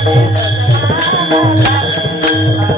Thank you.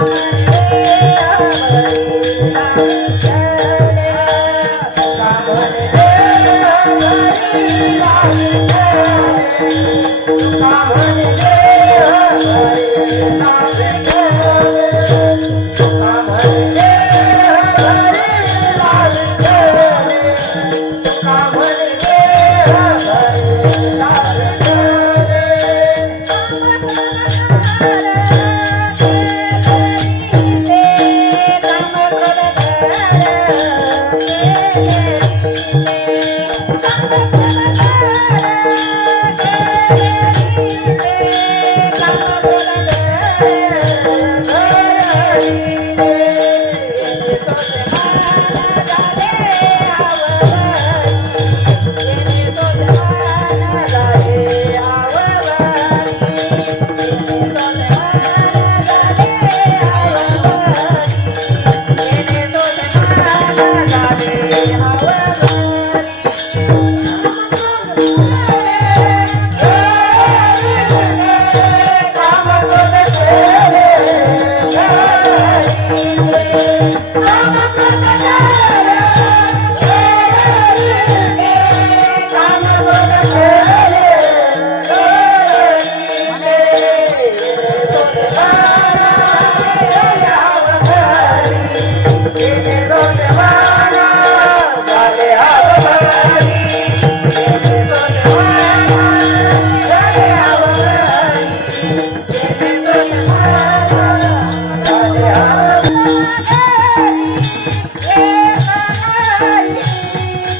Thank you.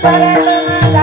Sarana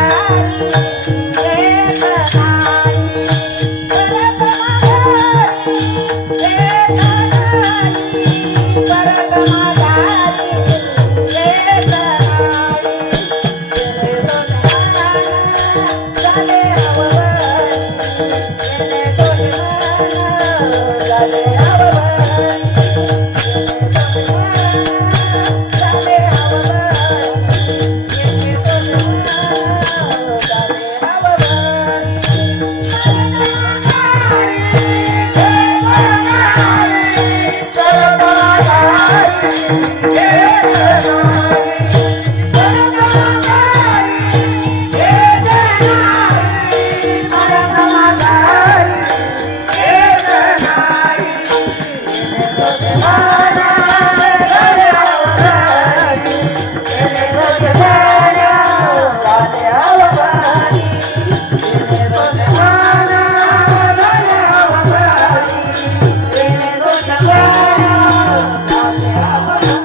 Ah.